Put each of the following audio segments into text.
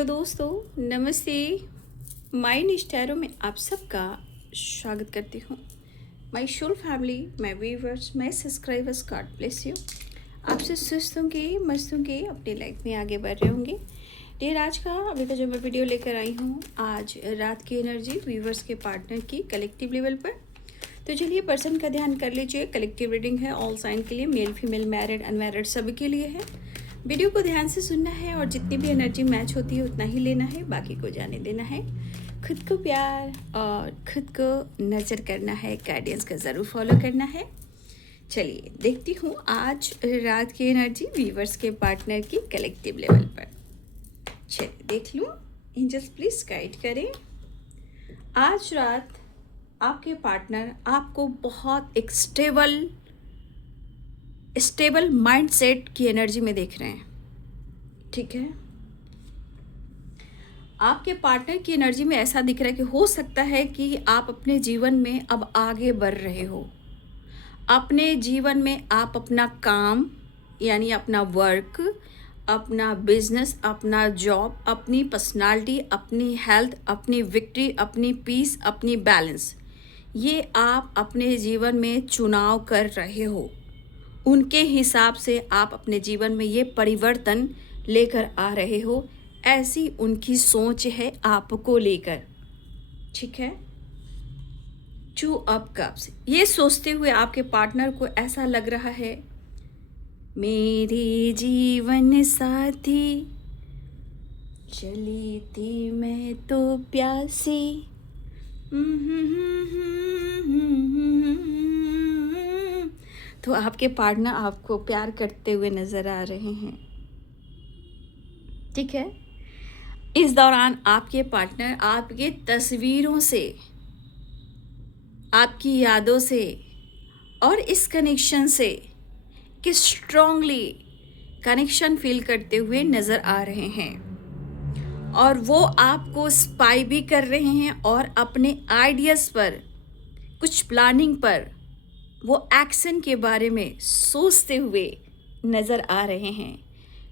Hello दोस्तों, नमस्ते। Mind स्टैरो में आप सबका स्वागत करती हूँ। My soul family, my viewers, my subscribers, God bless you. आपसे स्वस्थ होंगे, मस्त होंगे, अपनी लाइफ में आगे बढ़ रहे होंगे। डेर आज का अभी का जो मैं वीडियो लेकर आई हूँ, आज रात की एनर्जी व्यूअर्स के पार्टनर की कलेक्टिव लेवल पर। तो चलिए पर्सन का ध्यान कर लीजिए। कलेक्टिव रीडिंग है ऑल साइन के लिए, मेल फीमेल, मैरिड अनमैरिड सभी के लिए है। वीडियो को ध्यान से सुनना है और जितनी भी एनर्जी मैच होती है उतना ही लेना है, बाकी को जाने देना है। खुद को प्यार और खुद को नर्चर करना है, गाइडेंस का ज़रूर फॉलो करना है। चलिए देखती हूँ आज रात की एनर्जी व्यूवर्स के पार्टनर की कलेक्टिव लेवल पर। चलिए देख लूँ, एंजल्स प्लीज गाइड करें। आज रात आपके पार्टनर आपको बहुत एक स्टेबल माइंडसेट की एनर्जी में देख रहे हैं, ठीक है। आपके पार्टनर की एनर्जी में ऐसा दिख रहा है कि हो सकता है कि आप अपने जीवन में अब आगे बढ़ रहे हो। अपने जीवन में आप अपना काम यानी अपना वर्क, अपना बिजनेस, अपना जॉब, अपनी पर्सनालिटी, अपनी हेल्थ, अपनी विक्ट्री, अपनी पीस, अपनी बैलेंस, ये आप अपने जीवन में चुनाव कर रहे हो। उनके हिसाब से आप अपने जीवन में ये परिवर्तन लेकर आ रहे हो, ऐसी उनकी सोच है आपको लेकर, ठीक है। टू ऑफ कप्स, ये सोचते हुए आपके पार्टनर को ऐसा लग रहा है, मेरे जीवन साथी चली थी मैं तो प्यासी। तो आपके पार्टनर आपको प्यार करते हुए नजर आ रहे हैं, ठीक है। इस दौरान आपके पार्टनर आपके तस्वीरों से, आपकी यादों से और इस कनेक्शन से कि स्ट्रांगली कनेक्शन फील करते हुए नजर आ रहे हैं और वो आपको स्पाई भी कर रहे हैं और अपने आइडियाज पर, कुछ प्लानिंग पर, वो एक्शन के बारे में सोचते हुए नज़र आ रहे हैं।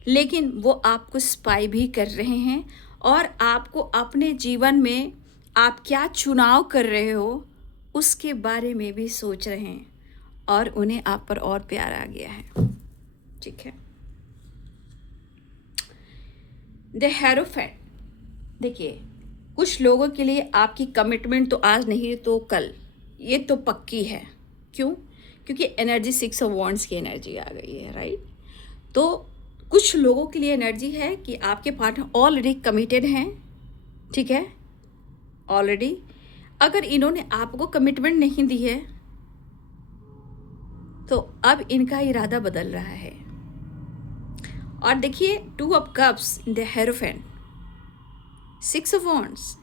लेकिन वो आपको स्पाई भी कर रहे हैं और आपको अपने जीवन में आप क्या चुनाव कर रहे हो उसके बारे में भी सोच रहे हैं और उन्हें आप पर और प्यार आ गया है, ठीक है। द हेरोफेंट, देखिए कुछ लोगों के लिए आपकी कमिटमेंट तो आज नहीं तो कल, ये तो पक्की है। क्यों? क्योंकि एनर्जी 6 ऑफ वॉन्ड्स की एनर्जी आ गई है, राइट। तो कुछ लोगों के लिए एनर्जी है कि आपके पार्टनर ऑलरेडी कमिटेड हैं, ठीक है। ऑलरेडी अगर इन्होंने आपको कमिटमेंट नहीं दी है तो अब इनका इरादा बदल रहा है। और देखिए two of cups, the hierophant, 6 of wands,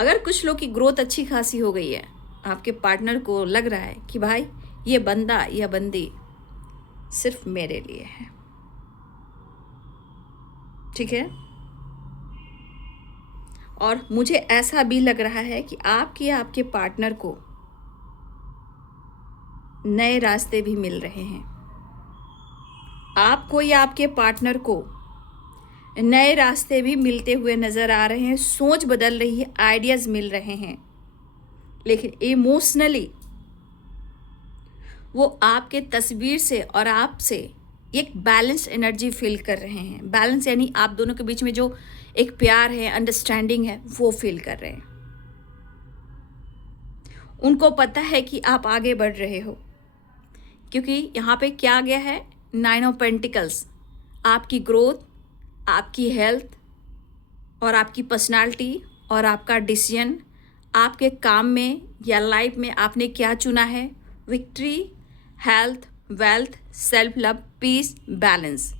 अगर कुछ लोग की ग्रोथ अच्छी खासी हो गई है, आपके पार्टनर को लग रहा है कि भाई ये बंदा या बंदी सिर्फ मेरे लिए है, ठीक है। और मुझे ऐसा भी लग रहा है कि आपके पार्टनर को नए रास्ते भी मिल रहे हैं। आपको या आपके पार्टनर को नए रास्ते भी मिलते हुए नज़र आ रहे हैं, सोच बदल रही है, आइडियाज़ मिल रहे हैं। लेकिन इमोशनली वो आपके तस्वीर से और आपसे एक बैलेंस एनर्जी फील कर रहे हैं। बैलेंस यानी आप दोनों के बीच में जो एक प्यार है, अंडरस्टैंडिंग है, वो फील कर रहे हैं। उनको पता है कि आप आगे बढ़ रहे हो, क्योंकि यहाँ पे क्या गया है, 9 ऑफ पेंटिकल्स, आपकी ग्रोथ, आपकी हेल्थ और आपकी पर्सनालिटी और आपका डिसीजन, आपके काम में या लाइफ में आपने क्या चुना है, victory, health, wealth, self love, peace, balance,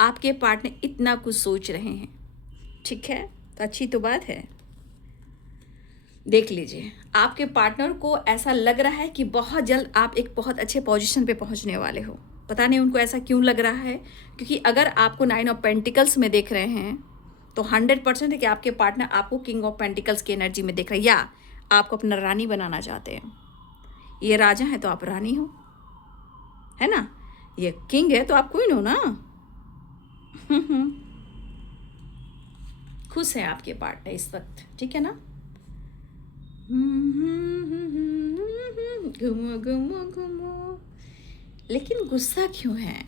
आपके पार्टनर इतना कुछ सोच रहे हैं, ठीक है। तो अच्छी तो बात है। देख लीजिए आपके पार्टनर को ऐसा लग रहा है कि बहुत जल्द आप एक बहुत अच्छे पोजीशन पे पहुंचने वाले हो। पता नहीं उनको ऐसा क्यों लग रहा है, क्योंकि अगर आपको 9 ऑफ पेंटिकल्स में देख रहे हैं तो 100% है कि आपके पार्टनर आपको किंग ऑफ पेंटिकल्स की एनर्जी में देख रहे हैं या आपको अपना रानी बनाना चाहते हैं। ये राजा है तो आप रानी हो, है ना। ये किंग है तो आप क्वीन हो ना। खुश है आपके पार्टनर इस वक्त, ठीक है ना? घूमो घूमो घूमो, लेकिन गुस्सा क्यों है?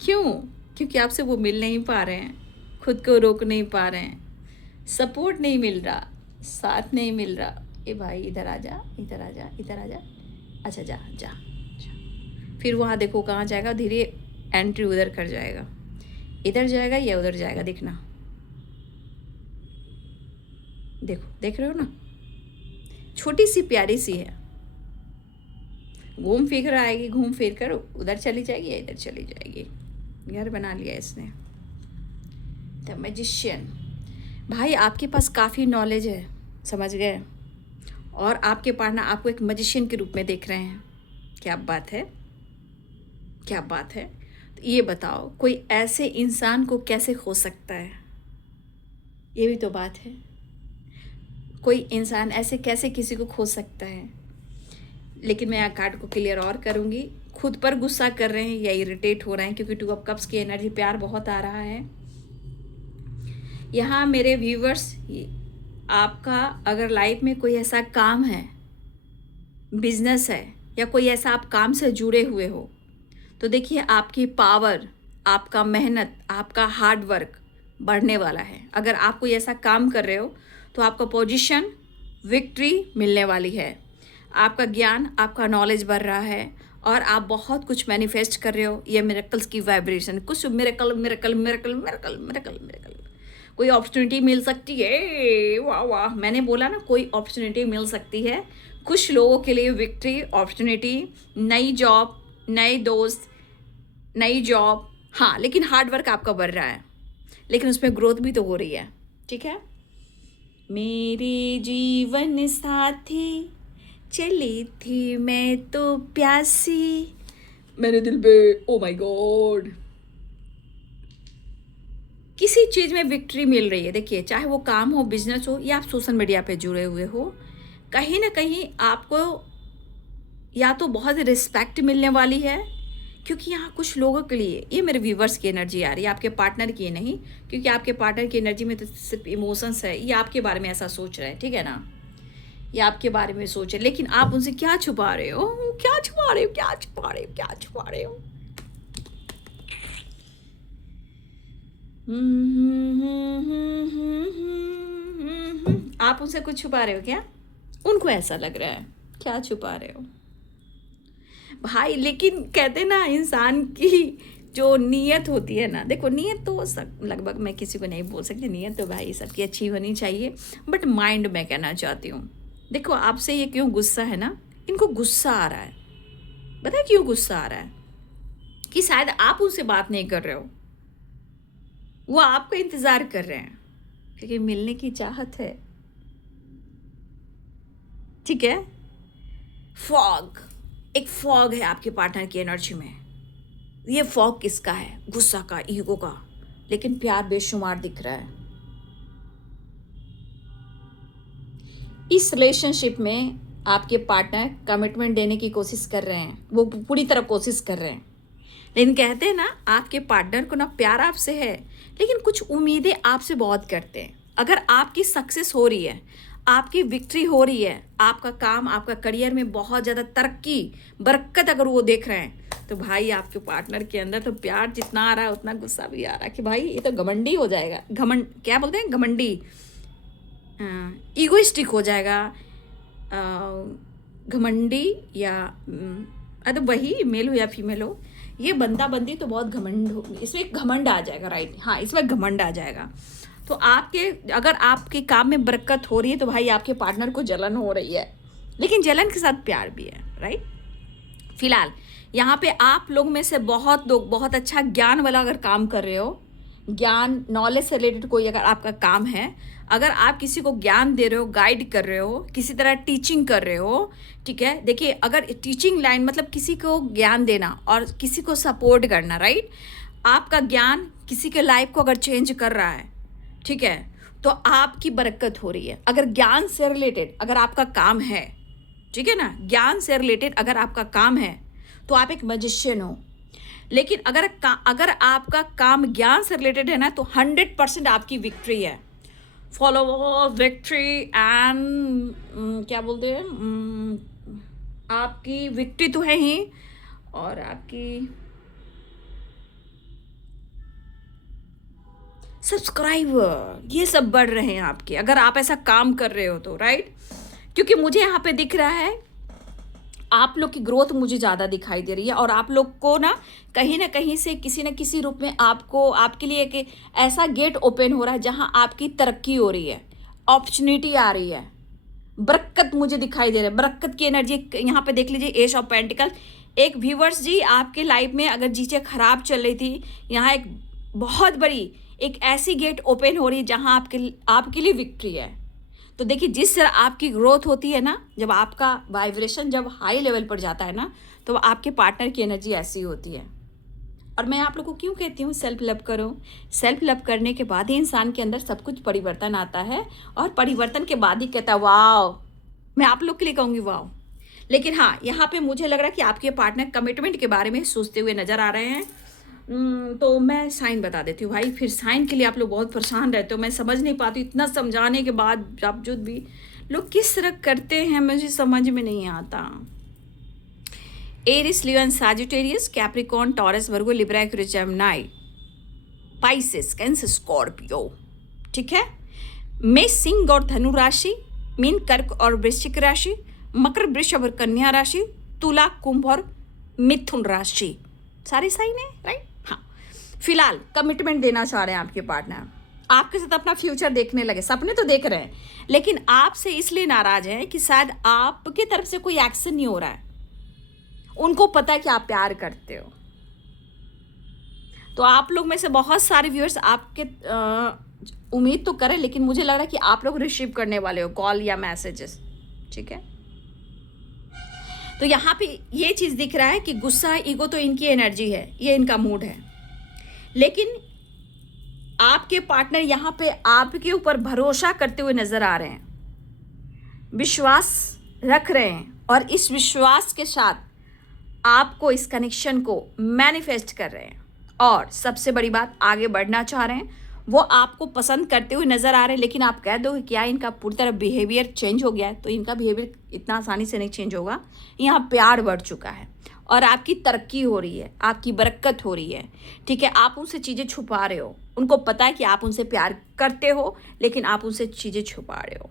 क्यों? क्योंकि आपसे वो मिल नहीं पा रहे हैं, खुद को रोक नहीं पा रहे हैं, सपोर्ट नहीं मिल रहा, साथ नहीं मिल रहा। ए भाई इधर आ जा, इधर आ जा, इधर आ जा। अच्छा जा जा जा। फिर वहाँ देखो कहाँ जाएगा, धीरे एंट्री उधर कर जाएगा, इधर जाएगा या उधर जाएगा, देखना। देखो, देख रहे हो ना, छोटी सी प्यारी सी है, घूम फिर आएगी, घूम फिर कर उधर चली जाएगी या इधर चली जाएगी। घर बना लिया इसने। The magician. भाई आपके पास काफ़ी नॉलेज है, समझ गए, और आपके पार्टनर आपको एक मैजिशियन के रूप में देख रहे हैं। क्या बात है, क्या बात है। तो ये बताओ, कोई ऐसे इंसान को कैसे खो सकता है? ये भी तो बात है। कोई इंसान ऐसे कैसे किसी को खो सकता है? लेकिन मैं यहाँ कार्ड को क्लियर और करूँगी। खुद पर गुस्सा कर रहे हैं या इरिटेट हो रहे हैं, क्योंकि 2 ऑफ कप्स की एनर्जी, प्यार बहुत आ रहा है यहाँ मेरे व्यूवर्स। आपका अगर लाइफ में कोई ऐसा काम है, बिजनेस है, या कोई ऐसा आप काम से जुड़े हुए हो, तो देखिए आपकी पावर, आपका मेहनत, आपका हार्ड वर्क बढ़ने वाला है। अगर आप कोई ऐसा काम कर रहे हो तो आपका पोजीशन, विक्ट्री मिलने वाली है। आपका ज्ञान, आपका नॉलेज बढ़ रहा है और आप बहुत कुछ मैनिफेस्ट कर रहे हो। ये मिरेकल्स की वाइब्रेशन, कुछ miracle miracle miracle miracle miracle miracle, कोई अपॉर्चुनिटी मिल सकती है। वाह वाह, मैंने बोला ना, कोई अपॉर्चुनिटी मिल सकती है। कुछ लोगों के लिए विक्ट्री, अपॉर्चुनिटी, नई जॉब, नए दोस्त, नई जॉब। हाँ, लेकिन हार्ड वर्क आपका बढ़ रहा है, लेकिन उसमें ग्रोथ भी तो हो रही है, ठीक है। मेरे जीवन साथी चली थी मैं तो प्यासी, मेरे दिल पे, ओ माय गॉड, किसी चीज़ में विक्ट्री मिल रही है। देखिए, चाहे वो काम हो, बिजनेस हो, या आप सोशल मीडिया पे जुड़े हुए हो, कहीं ना कहीं आपको या तो बहुत रिस्पेक्ट मिलने वाली है, क्योंकि यहाँ कुछ लोगों के लिए, ये मेरे व्यूवर्स की एनर्जी आ रही है, आपके पार्टनर की नहीं, क्योंकि आपके पार्टनर की एनर्जी में तो सिर्फ इमोशंस है। ये आपके बारे में ऐसा सोच रहे हैं, ठीक है ना, ये आपके बारे में सोच रहे, लेकिन आप उनसे क्या छुपा रहे हो? क्या छुपा रहे हो? क्या छुपा रहे हो? क्या छुपा रहे हो? आप उनसे कुछ छुपा रहे हो क्या? उनको ऐसा लग रहा है, क्या छुपा रहे हो भाई? लेकिन कहते ना, इंसान की जो नीयत होती है ना, देखो नीयत तो लगभग मैं किसी को नहीं बोल सकती, नीयत तो भाई सबकी अच्छी होनी चाहिए, बट माइंड मैं कहना चाहती हूँ। देखो, आपसे ये क्यों गुस्सा है ना, इनको गुस्सा आ रहा है, पता है क्यों गुस्सा आ रहा है? कि शायद आप उनसे बात नहीं कर रहे हो, वो आपका इंतज़ार कर रहे हैं, क्योंकि मिलने की चाहत है, ठीक है। फॉग, एक फॉग है आपके पार्टनर की एनर्जी में। ये फॉग किसका है? गुस्सा का, ईगो का, लेकिन प्यार बेशुमार दिख रहा है। इस रिलेशनशिप में आपके पार्टनर कमिटमेंट देने की कोशिश कर रहे हैं, वो पूरी तरह कोशिश कर रहे हैं, लेकिन कहते हैं ना, आपके पार्टनर को ना प्यार आपसे है, लेकिन कुछ उम्मीदें आपसे बहुत करते हैं। अगर आपकी सक्सेस हो रही है, आपकी विक्ट्री हो रही है, आपका काम, आपका करियर में बहुत ज़्यादा तरक्की, बरकत अगर वो देख रहे हैं, तो भाई आपके पार्टनर के अंदर तो प्यार जितना आ रहा है उतना गुस्सा भी आ रहा है कि भाई ये तो घमंडी हो जाएगा। घमंड क्या बोलते हैं? घमंडी, ईगोइस्टिक हो जाएगा, घमंडी, या तो वही मेल हो या फीमेल हो, ये बंदा बंदी तो बहुत घमंड हो, इसमें घमंड आ जाएगा, राइट? हाँ, इसमें घमंड आ जाएगा। तो अगर आपके काम में बरकत हो रही है, तो भाई आपके पार्टनर को जलन हो रही है, लेकिन जलन के साथ प्यार भी है, राइट? फिलहाल यहाँ पे आप लोग में से बहुत लोग बहुत अच्छा ज्ञान वाला अगर काम कर रहे हो, ज्ञान, नॉलेज से रिलेटेड कोई अगर आपका काम है, अगर आप किसी को ज्ञान दे रहे हो, गाइड कर रहे हो, किसी तरह टीचिंग कर रहे हो, ठीक है। देखिए, अगर टीचिंग लाइन मतलब किसी को ज्ञान देना और किसी को सपोर्ट करना, राइट? आपका ज्ञान किसी के लाइफ को अगर चेंज कर रहा है, ठीक है, तो आपकी बरकत हो रही है। अगर ज्ञान से रिलेटेड अगर आपका काम है, ठीक है ना, ज्ञान से रिलेटेड अगर आपका काम है, तो आप एक मैजिशियन हो। लेकिन अगर आपका काम ज्ञान से रिलेटेड है ना, तो 100% आपकी विक्ट्री है। फॉलो विक्ट्री एंड क्या बोलते हैं, आपकी विक्ट्री तो है ही, और आपकी सब्सक्राइबर ये सब बढ़ रहे हैं आपके, अगर आप ऐसा काम कर रहे हो तो, राइट। क्योंकि मुझे यहाँ पे दिख रहा है आप लोग की ग्रोथ मुझे ज़्यादा दिखाई दे रही है, और आप लोग को ना कहीं से किसी न किसी रूप में आपके लिए एक ऐसा गेट ओपन हो रहा है जहाँ आपकी तरक्की हो रही है, अपॉर्चुनिटी आ रही है, बरकत मुझे दिखाई दे रहा है, बरकत की एनर्जी। यहाँ पे देख लीजिए एज ऑफ पेंटिकल। एक व्यूवर्स जी, आपके लाइफ में अगर चीज़ें खराब चल रही थी, यहाँ एक बहुत बड़ी एक ऐसी गेट ओपन हो रही है जहाँ आपके लिए विक्ट्री है। तो देखिए, जिस तरह आपकी ग्रोथ होती है ना, जब आपका वाइब्रेशन जब हाई लेवल पर जाता है ना, तो आपके पार्टनर की एनर्जी ऐसी होती है। और मैं आप लोगों को क्यों कहती हूँ सेल्फ लव करो? सेल्फ लव करने के बाद ही इंसान के अंदर सब कुछ परिवर्तन आता है, और परिवर्तन के बाद ही कहता है वाह। मैं आप लोग के लिए कहूँगी वाह। लेकिन हाँ, यहाँ पे मुझे लग रहा है कि आपके पार्टनर कमिटमेंट के बारे में सोचते हुए नजर आ रहे हैं। तो मैं साइन बता देती हूँ भाई, फिर साइन के लिए आप लोग बहुत परेशान रहते हो। मैं समझ नहीं पाती, इतना समझाने के बाद बावजूद भी लोग किस तरह करते हैं, मुझे समझ में नहीं आता। Aries, Leo and Sagittarius, Capricorn, Taurus, Virgo, Libra, Aquarius, Gemini, Pisces, Cancer, Scorpio, ठीक है। मेष, सिंह और धनु राशि, मीन, कर्क और वृश्चिक राशि, मकर, वृषभ और कन्या राशि, तुला, कुंभ और मिथुन राशि, सारे साइन है, राइट। हाँ, फिलहाल कमिटमेंट देना चाह रहे हैं आपके पार्टनर, आपके साथ अपना फ्यूचर देखने लगे, सपने तो देख रहे हैं, लेकिन आपसे इसलिए नाराज हैं कि शायद आपकी तरफ से कोई एक्शन नहीं हो रहा है। उनको पता है कि आप प्यार करते हो। तो आप लोग में से बहुत सारे व्यूअर्स आपके उम्मीद तो करें, लेकिन मुझे लग रहा है कि आप लोग रिसीव करने वाले हो कॉल या मैसेजेस, ठीक है। तो यहाँ पे ये चीज़ दिख रहा है कि गुस्सा, ईगो तो इनकी एनर्जी है, ये इनका मूड है, लेकिन आपके पार्टनर यहाँ पे आपके ऊपर भरोसा करते हुए नजर आ रहे हैं, विश्वास रख रहे हैं, और इस विश्वास के साथ आपको इस कनेक्शन को मैनिफेस्ट कर रहे हैं, और सबसे बड़ी बात आगे बढ़ना चाह रहे हैं। वो आपको पसंद करते हुए नज़र आ रहे हैं, लेकिन आप कह दो कि क्या इनका पूरी तरह बिहेवियर चेंज हो गया है, तो इनका बिहेवियर इतना आसानी से नहीं चेंज होगा। यहाँ प्यार बढ़ चुका है, और आपकी तरक्की हो रही है, आपकी बरकत हो रही है, ठीक है। आप उनसे चीज़ें छुपा रहे हो, उनको पता है कि आप उनसे प्यार करते हो, लेकिन आप उनसे चीज़ें छुपा रहे हो।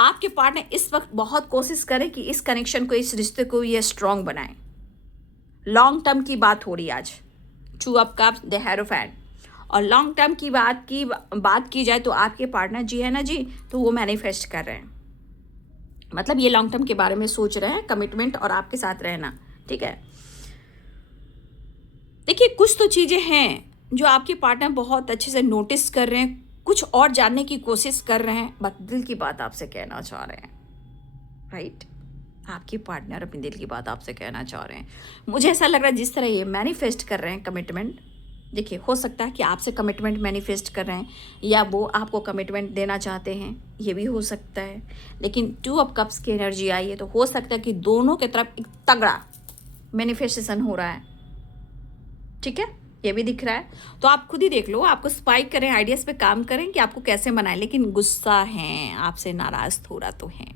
आपके पार्टनर इस वक्त बहुत कोशिश करें कि इस कनेक्शन को, इस रिश्ते को ये स्ट्रॉन्ग बनाएं। लॉन्ग टर्म की बात हो रही है आज, टू ऑफ कप्स, द हेरोफैंट। और लॉन्ग टर्म की बात की जाए तो आपके पार्टनर जी है ना जी, तो वो मैनिफेस्ट कर रहे हैं, मतलब ये लॉन्ग टर्म के बारे में सोच रहे हैं, कमिटमेंट और आपके साथ रहना, ठीक है। देखिए, कुछ तो चीज़ें हैं जो आपके पार्टनर बहुत अच्छे से नोटिस कर रहे हैं, कुछ और जानने की कोशिश कर रहे हैं, बस दिल की बात आपसे कहना चाह रहे हैं, राइट। आपके पार्टनर अपनी दिल की बात आपसे कहना चाह रहे हैं। मुझे ऐसा लग रहा है जिस तरह ये मैनिफेस्ट कर रहे हैं कमिटमेंट, देखिए हो सकता है कि आपसे कमिटमेंट मैनिफेस्ट कर रहे हैं, या वो आपको कमिटमेंट देना चाहते हैं, ये भी हो सकता है। लेकिन 2 ऑफ कप्स की एनर्जी आई है, तो हो सकता है कि दोनों के तरफ एक तगड़ा मैनिफेस्टेशन हो रहा है, ठीक है, ये भी दिख रहा है। तो आप खुद ही देख लो, आपको स्पाइक करें, आइडियाज़ पे काम करें कि आपको कैसे मनाएं। लेकिन गुस्सा हैं, आपसे नाराज़ थोड़ा तो हैं,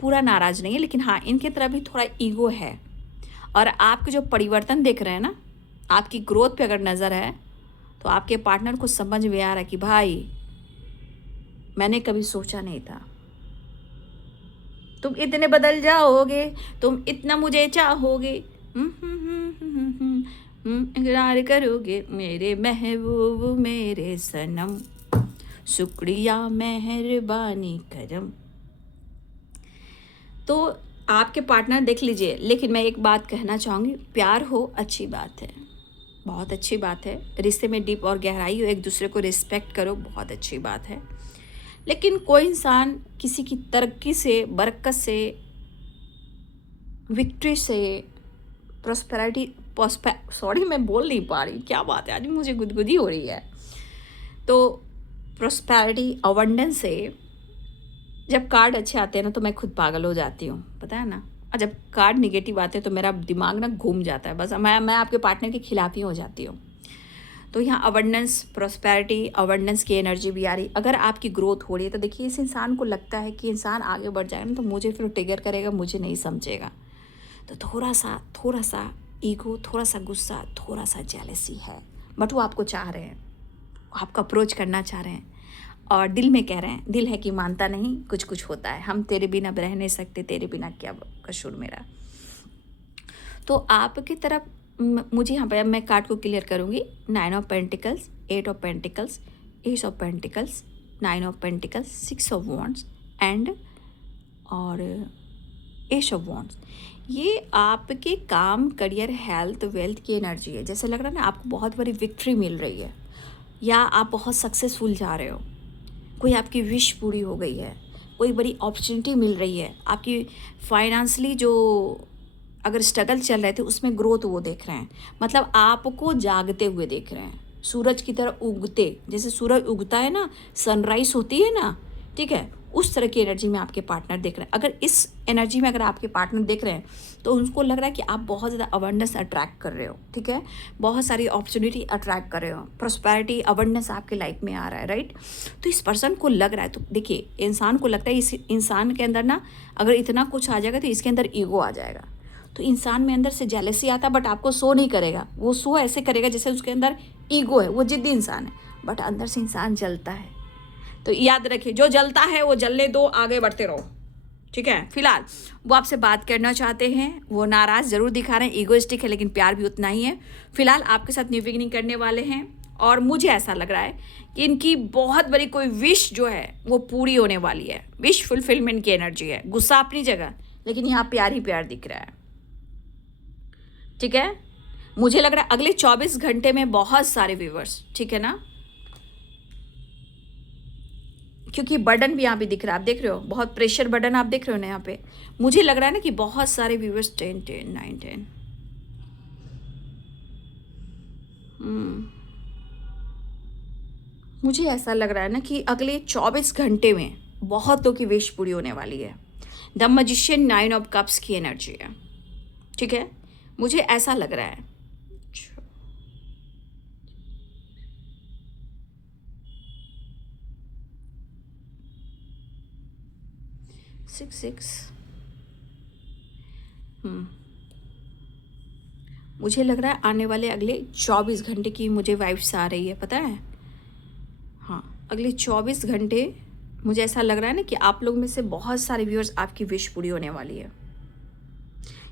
पूरा नाराज़ नहीं है, लेकिन हाँ, इनके तरफ भी थोड़ा ईगो है। और आपके जो परिवर्तन देख रहे हैं ना, आपकी ग्रोथ पे अगर नज़र है, तो आपके पार्टनर को समझ में आ रहा है कि भाई मैंने कभी सोचा नहीं था तुम इतने बदल जाओगे, तुम इतना मुझे चाहोगे, इकरार करोगे मेरे महबूब मेरे सनम, शुक्रिया मेहरबानी करम। तो आपके पार्टनर देख लीजिए, लेकिन मैं एक बात कहना चाहूँगी, प्यार हो अच्छी बात है, बहुत अच्छी बात है, रिश्ते में डीप और गहराई हो, एक दूसरे को रिस्पेक्ट करो, बहुत अच्छी बात है। लेकिन कोई इंसान किसी की तरक्की से, बरकत से, विक्ट्री से, सॉरी मैं बोल नहीं पा रही, क्या बात है, आज मुझे गुदगुदी हो रही है। तो प्रॉस्पेरिटी, अबंडेंस से जब कार्ड अच्छे आते हैं ना, तो मैं खुद पागल हो जाती हूँ, पता है ना। और जब कार्ड निगेटिव आते हैं तो मेरा दिमाग ना घूम जाता है, बस मैं आपके पार्टनर के खिलाफ ही हो जाती हूँ। तो यहाँ अवेंडेंस, प्रॉस्पेरिटी, अवेंडेंस की एनर्जी भी आ रही। अगर आपकी ग्रोथ हो रही है तो देखिए इस इंसान को लगता है कि इंसान आगे बढ़ जाएगा ना तो मुझे फिर ट्रिगर करेगा, मुझे नहीं समझेगा। तो थोड़ा सा ईगो, थोड़ा सा गुस्सा, थोड़ा सा जेलसी है, बट वो आपको चाह रहे हैं, आपको अप्रोच करना चाह रहे हैं और दिल में कह रहे हैं, दिल है कि मानता नहीं, कुछ कुछ होता है, हम तेरे बिना रह नहीं सकते, तेरे बिना क्या कसूर मेरा। तो आपकी तरफ मुझे यहाँ पर मैं कार्ड को क्लियर करूँगी। 9 of pentacles, 8 of pentacles, S of pentacles, 9 of pentacles, 6 of wands and और एस ऑफ वॉन्ड्स। ये आपके काम, करियर, हेल्थ, वेल्थ की एनर्जी है। जैसे लग रहा है ना आपको बहुत बड़ी विक्ट्री मिल रही है या आप बहुत सक्सेसफुल जा रहे हो, कोई आपकी विश पूरी हो गई है, कोई बड़ी अपॉर्चुनिटी मिल रही है, आपकी फाइनेंशियली जो अगर स्ट्रगल चल रहे थे उसमें ग्रोथ वो देख रहे हैं, मतलब आपको जागते हुए देख रहे हैं, सूरज की तरह उगते, जैसे सूरज उगता है ना, सनराइज होती है ना, ठीक है, उस तरह की एनर्जी में आपके पार्टनर देख रहे हैं। अगर इस एनर्जी में अगर आपके पार्टनर देख रहे हैं तो उनको लग रहा है कि आप बहुत ज़्यादा अवेंडनेस अट्रैक्ट कर रहे हो, ठीक है, बहुत सारी अपॉर्चुनिटी अट्रैक्ट कर रहे हो, प्रॉस्पेरिटी, अवेंडनेस आपके लाइफ में आ रहा है, राइट। तो इस पर्सन को लग रहा है, तो देखिए इंसान को लगता है इस इंसान के अंदर ना अगर इतना कुछ आ जाएगा तो इसके अंदर ईगो आ जाएगा। तो इंसान में अंदर से जेलसी आता है, बट आपको शो नहीं करेगा, वो शो ऐसे करेगा जैसे उसके अंदर ईगो है, वो जिद्दी इंसान है, बट अंदर से इंसान जलता है। तो याद रखिए, जो जलता है वो जलने दो, आगे बढ़ते रहो, ठीक है। फिलहाल वो आपसे बात करना चाहते हैं, वो नाराज़ ज़रूर दिखा रहे हैं, ईगोइस्टिक है, लेकिन प्यार भी उतना ही है। फिलहाल आपके साथ न्यू बिगिनिंग करने वाले हैं और मुझे ऐसा लग रहा है कि इनकी बहुत बड़ी कोई विश जो है वो पूरी होने वाली है। विश फुलफिलमेंट की एनर्जी है। गुस्सा अपनी जगह, लेकिन यहाँ प्यार ही प्यार दिख रहा है, ठीक है। मुझे लग रहा है अगले 24 घंटे में बहुत सारे व्यूवर्स, ठीक है ना, क्योंकि बर्डन भी यहाँ पे दिख रहा है, आप देख रहे हो, बहुत प्रेशर बर्डन आप देख रहे हो ना यहाँ पे। मुझे लग रहा है ना कि बहुत सारे व्यूवर्स 10 10 9 10 मुझे ऐसा लग रहा है ना कि अगले 24 घंटे में बहुतों की विश पूरी होने वाली है। द मैजिशियन, 9 ऑफ कप्स की एनर्जी है, ठीक है, मुझे ऐसा लग रहा है। 6 6 मुझे लग रहा है आने वाले अगले 24 घंटे की मुझे वाइब्स आ रही है, पता है। हाँ, अगले 24 घंटे मुझे ऐसा लग रहा है ना कि आप लोग में से बहुत सारे व्यूअर्स आपकी विश पूरी होने वाली है।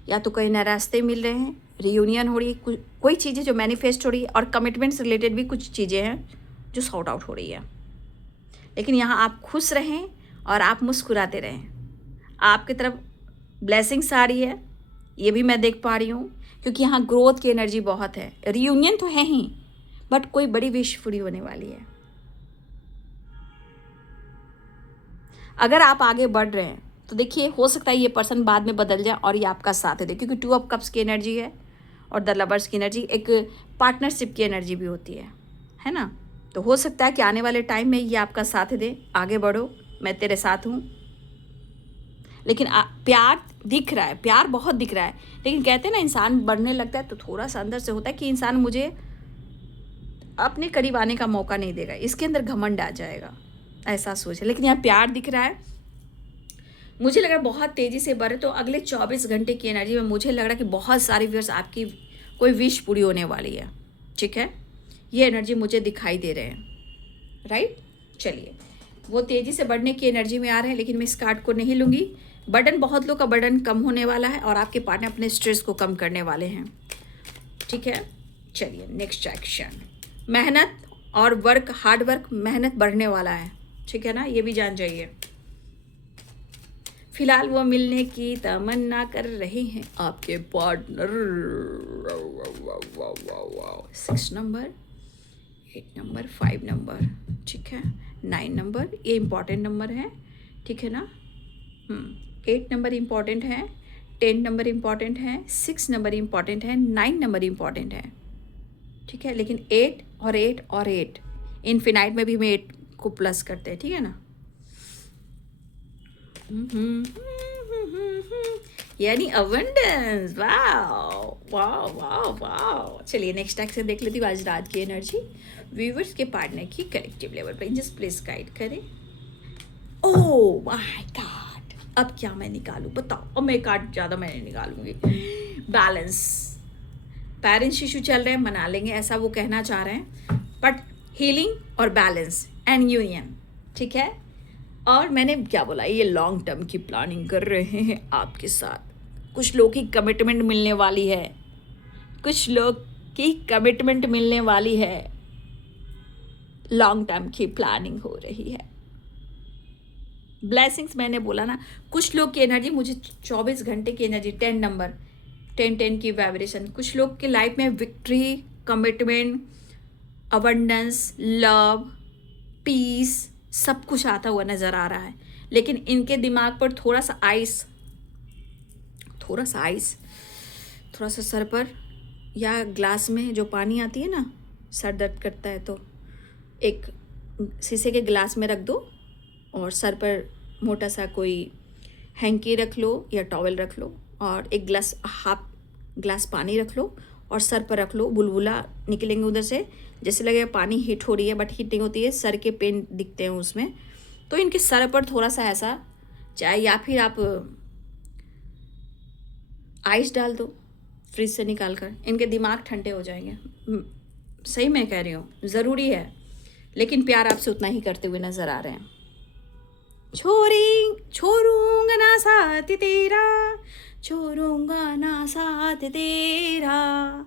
या तो कहीं नए रास्ते मिल रहे हैं, रियूनियन हो रही है, कोई चीज़ें जो मैनिफेस्ट हो रही है, और कमिटमेंट्स रिलेटेड भी कुछ चीज़ें हैं जो सॉर्ट आउट हो रही है। लेकिन यहाँ आप खुश रहें और आप मुस्कुराते रहें, आपकी तरफ ब्लेसिंग्स आ रही है, ये भी मैं देख पा रही हूँ, क्योंकि यहाँ ग्रोथ की एनर्जी बहुत है। रियूनियन तो है ही, बट कोई बड़ी विश पूरी होने वाली है। अगर आप आगे बढ़ रहे हैं तो देखिए हो सकता है ये पर्सन बाद में बदल जाए और ये आपका साथ दे, क्योंकि 2 ऑफ कप्स की एनर्जी है और द लवर्स की एनर्जी एक पार्टनरशिप की एनर्जी भी होती है ना। तो हो सकता है कि आने वाले टाइम में ये आपका साथ दे, आगे बढ़ो, मैं तेरे साथ हूँ। लेकिन प्यार दिख रहा है, प्यार बहुत दिख रहा है, लेकिन कहते हैं ना इंसान बढ़ने लगता है तो थोड़ा सा अंदर से होता है कि इंसान मुझे अपने करीब आने का मौका नहीं देगा, इसके अंदर घमंड आ जाएगा, ऐसा सोच है। लेकिन यहाँ प्यार दिख रहा है, मुझे लग रहा है बहुत तेज़ी से बढ़े। तो अगले 24 घंटे की एनर्जी में मुझे लग रहा है कि बहुत सारे व्यूअर्स आपकी कोई विश पूरी होने वाली है, ठीक है, ये एनर्जी मुझे दिखाई दे रहे हैं, राइट। चलिए, वो तेज़ी से बढ़ने की एनर्जी में आ रहे हैं, लेकिन मैं इस कार्ड को नहीं लूँगी। बर्डन, बहुत लोग का बर्डन कम होने वाला है और आपके पार्टनर अपने स्ट्रेस को कम करने वाले हैं, ठीक है। चलिए नेक्स्ट एक्शन, मेहनत और वर्क, हार्ड वर्क, मेहनत बढ़ने वाला है, ठीक है ना, ये भी जान जाइए। फिलहाल वो मिलने की तमन्ना कर रहे हैं आपके पार्टनर। 6 नंबर, 8 नंबर, 5 नंबर, ठीक है, 9 नंबर, ये इम्पॉर्टेंट नंबर है, ठीक है ना। 8 नंबर इम्पॉर्टेंट है, 10 नंबर इम्पॉर्टेंट है, 6 नंबर इम्पॉर्टेंट है, 9 नंबर इम्पॉर्टेंट है, ठीक है। लेकिन 8 और 8 और 8 इन्फिनाइट में भी हम 8 को प्लस करते हैं, ठीक है ना। यानी अबंडेंस। वाह वाह वाह वाह। चलिए नेक्स्ट एक्शन देख लेती हूँ आज रात की एनर्जी व्यूवर्स के पार्टनर की कलेक्टिव लेवल पर। जस्ट प्लीज गाइड करें। ओह माय गॉड, अब क्या मैं निकालूं बताओ। अब मैं कार्ड ज़्यादा मैं नहीं निकालूंगी। बैलेंस, पेरेंट्स इशू चल रहे हैं, मना लेंगे ऐसा वो कहना चाह रहे हैं, बट हीलिंग और बैलेंस एंड यूनियन, ठीक है। और मैंने क्या बोला, ये लॉन्ग टर्म की प्लानिंग कर रहे हैं आपके साथ। कुछ लोग की कमिटमेंट मिलने वाली है, कुछ लोग की कमिटमेंट मिलने वाली है, लॉन्ग टर्म की प्लानिंग हो रही है। ब्लेसिंग्स मैंने बोला ना, कुछ लोग की एनर्जी मुझे 24 घंटे की एनर्जी 10 नंबर 10 की वाइब्रेशन। कुछ लोग की लाइफ में victory, commitment, abundance, love, peace सब कुछ आता हुआ नज़र आ रहा है। लेकिन इनके दिमाग पर थोड़ा सा आइस, थोड़ा सा सर पर या ग्लास में जो पानी आती है ना, सर दर्द करता है तो एक शीशे के ग्लास में रख दो और सर पर मोटा सा कोई हैंकी रख लो या टॉवल रख लो और एक ग्लास, हाफ ग्लास पानी रख लो और सर पर रख लो। बुलबुला निकलेंगे उधर से, जैसे लगेगा पानी हीट हो रही है, बट हीट नहीं होती है, सर के पेन दिखते हैं उसमें। तो इनके सर पर थोड़ा सा ऐसा, चाहे या फिर आप आइस डाल दो फ्रिज से निकाल कर, इनके दिमाग ठंडे हो जाएंगे। सही मैं कह रही हूँ, ज़रूरी है। लेकिन प्यार आपसे उतना ही करते हुए नज़र आ रहे हैं। छोड़ूंगा ना साथ तेरा, छोड़ूंगा ना साथ तेरा।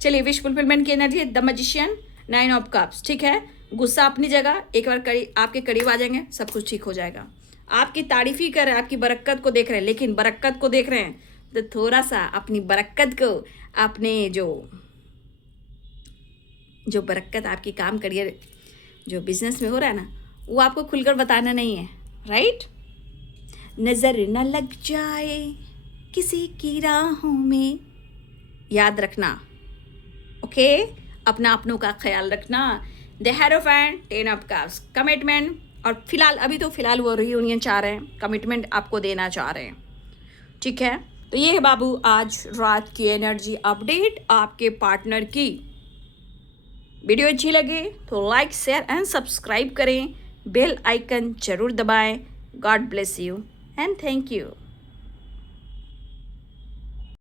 चलिए विश फुलफिलमेंट की एनर्जी है, द मैजिशियन, 9 ऑफ कप्स, ठीक है। गुस्सा अपनी जगह, एक बार आपके करीब आ जाएंगे, सब कुछ ठीक हो जाएगा। आपकी तारीफ ही कर रहे हैं, आपकी बरकत को देख रहे हैं, लेकिन बरकत को देख रहे हैं तो थोड़ा सा अपनी बरकत को, अपने जो बरकत आपकी काम करियर जो बिजनेस में हो रहा है ना, वो आपको खुलकर बताना नहीं है, राइट। नज़र न लग जाए किसी की राहों में, याद रखना, ओके। अपनों का ख्याल रखना। The hierophant, 10 of cups, commitment. और फिलहाल वो रियूनियन चाह रहे हैं, कमिटमेंट आपको देना चाह रहे हैं, ठीक है। तो ये है बाबू आज रात की एनर्जी अपडेट आपके पार्टनर की। वीडियो अच्छी लगे तो लाइक, शेयर एंड सब्सक्राइब करें, बेल आइकन जरूर दबाएं। God bless you and thank you.